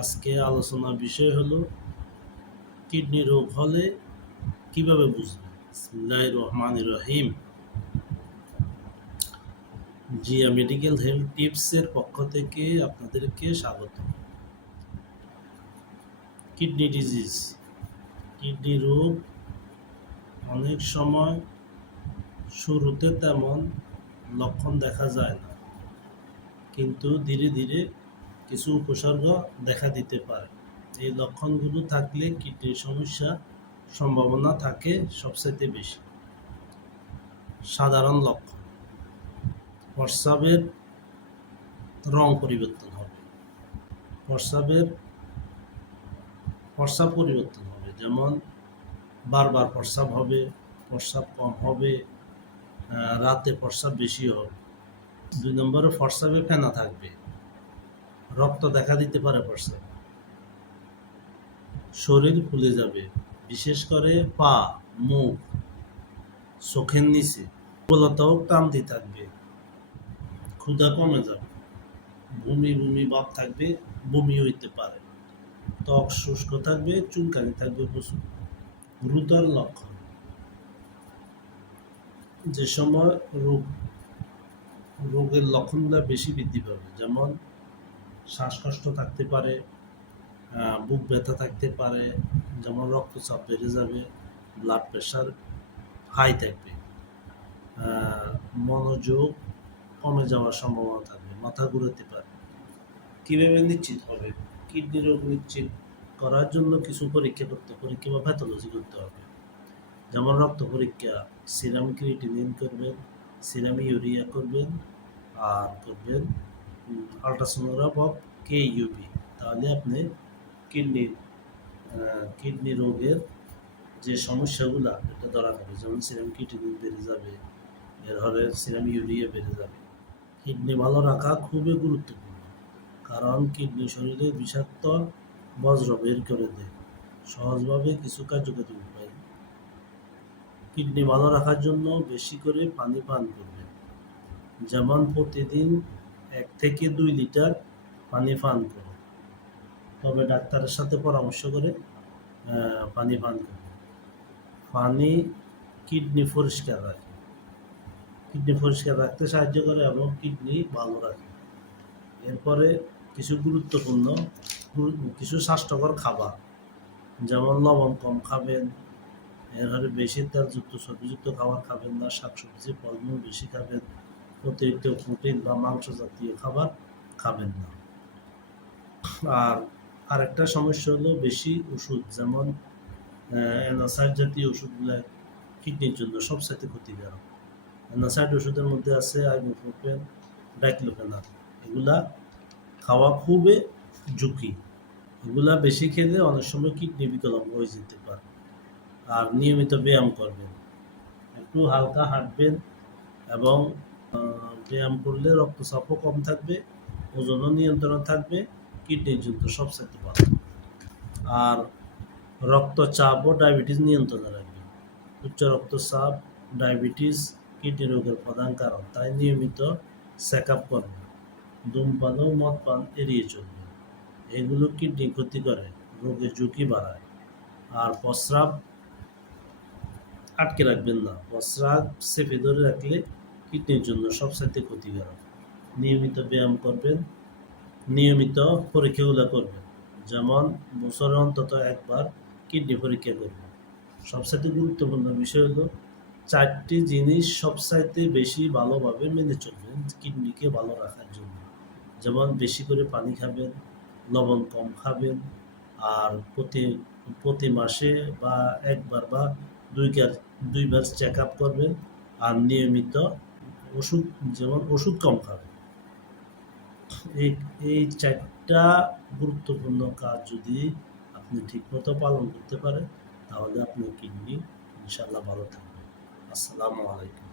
আজকে আলোচনার বিষয় হলো কিডনি রোগ হলে কিভাবে বুঝবে। বিসমিল্লাহির রহমানির রহিম। জিয়া মেডিকেল হেলথ টিপসের পক্ষ থেকে আপনাদেরকে স্বাগত। কিডনি ডিজিজ, কিডনি রোগ অনেক সময় শুরুতে তেমন লক্ষণ দেখা যায় না, কিন্তু ধীরে ধীরে কিছু উপসর্গ দেখা দিতে পারে। এই লক্ষণগুলো থাকলে কিডনির সমস্যা সম্ভাবনা থাকে সবচেয়ে বেশি। সাধারণ লক্ষণ: প্রস্রাবের রং পরিবর্তন হবে, প্রস্রাব পরিবর্তন হবে, যেমন বারবার প্রস্রাব হবে, প্রস্রাব কম হবে, রাতে প্রস্রাব বেশি হবে। 2 নম্বরে প্রস্রাবে ফেনা থাকবে, রক্ত দেখা দিতে পারে প্রস্রাব। শরীর ফুলে যাবে, বিশেষ করে পা, মুখ, চোখের নিচে। দুর্বলতাও ক্লান্তি থাকবে, ক্ষুধা কমে যাবে, বমি বমি ভাব থাকবে, বমি হইতে পারে, ত্বক শুষ্ক থাকবে, চুলকানি থাকবে প্রচুর। গুরুতর লক্ষণ: যে সময় রোগের লক্ষণগুলো বেশি বৃদ্ধি পাবে, যেমন শ্বাসকষ্ট থাকতে পারে, বুক ব্যথা থাকতে পারে, যেমন রক্তচাপ বেড়ে যাবে, ব্লাড প্রেশার হাই থাকবে, মনোযোগ কমে যাওয়ার সম্ভাবনা থাকবে, মাথা ঘুরাতে পারে। কীভাবে নিশ্চিত হবে? কিডনি রোগ নিশ্চিত করার জন্য কিছু পরীক্ষা বা প্যাথোলজি করতে হবে, যেমন রক্ত পরীক্ষা, সিরাম ক্রিয়েটিনিন করবেন, সিরাম ইউরিয়া করবেন, আর করবেন আল্ট্রাসোনোগ্রাফ অফ KUB। তাহলে আপনি কিডনি রোগের যে সমস্যাগুলো এটা ধরা যাবে, যেমন সিরাম ক্রিয়েটিনিন বেড়ে যাবে, এর হলে সিরাম ইউরিয়া বেড়ে যাবে। কিডনি ভালো রাখা খুবই গুরুত্বপূর্ণ, কারণ কিডনি শরীরে বিষাক্ত বজ্র বের করে দেয়। সহজভাবে কিছু কার্যকরী উপায়: কিডনি ভালো রাখার জন্য বেশি করে পানি পান করবেন, যেমন প্রতিদিন 1 থেকে 2 লিটার পানি পান করুন, তবে ডাক্তারের সাথে পরামর্শ করে পানি পান করুন। পানি কিডনি পরিষ্কার রাখে, কিডনি পরিষ্কার রাখতে সাহায্য করে এবং কিডনি ভালো রাখে। এরপরে কিছু স্বাস্থ্যকর খাবার, যেমন লবণ কম খাবেন, এরপরে বেশি তেলযুক্ত সবজিযুক্ত খাবার খাবেন না, শাকসবজি ফলমূল বেশি খাবেন, অতিরিক্ত প্রোটিন বা মাংস জাতীয় খাবার খাবেন না। আর আরেকটা সমস্যা হলো বেশি ওষুধ, যেমন অ্যানাসাইড জাতীয় ওষুধগুলো কিডনির জন্য সবচেয়ে ক্ষতিকারক। অ্যানাসাইড ওষুধের মধ্যে আছে আইবুপ্রোফেন, ডাইক্লোফেনাক। এগুলা খাওয়া খুবই ঝুঁকি, এগুলা বেশি খেলে অনেক সময় কিডনি বিকলাঙ্গ হয়ে যেতে পারে। আর নিয়মিত ব্যায়াম করবেন, একটু হালকা হাঁটবেন, এবং ব্যায়াম করলে রক্তচাপও কম থাকবে, ওজনও নিয়ন্ত্রণ থাকবে, কিডনির জন্য সবচেয়ে ভালো। আর রক্তচাপ ও ডায়াবেটিস নিয়ন্ত্রণে রাখবেন। উচ্চ রক্তচাপ, ডায়াবেটিস কিডনি রোগের প্রধান কারণ, তাই নিয়মিত চেক আপ করবেন। ধূমপান ও মদ পান এড়িয়ে চলবেন, এগুলো কিডনি ক্ষতি করে, রোগের ঝুঁকি বাড়ায়। আর প্রস্রাব আটকে রাখবেন না, প্রস্রাব চেপে ধরে রাখলে কিডনির জন্য সবচেয়ে ক্ষতিকারক। নিয়মিত ব্যায়াম করবেন, নিয়মিত পরীক্ষাগুলো করবেন, যেমন বছরে অন্তত একবার কিডনি পরীক্ষা করবেন। সবচাইতে গুরুত্বপূর্ণ বিষয় হলো 4টি জিনিস সবচাইতে বেশি ভালোভাবে মেনে চলবেন কিডনিকে ভালো রাখার জন্য, যেমন বেশি করে পানি খাবেন, লবণ কম খাবেন, আর প্রতি মাসে বা একবার বা দুইবার চেক আপ করবেন, আর নিয়মিত ওষুধ কম খাবেন। এই 4টা গুরুত্বপূর্ণ কাজ যদি আপনি ঠিকমতো পালন করতে পারেন, তাহলে আপনার কিডনি ইনশাআল্লাহ ভালো থাকবে। আসসালামু আলাইকুম।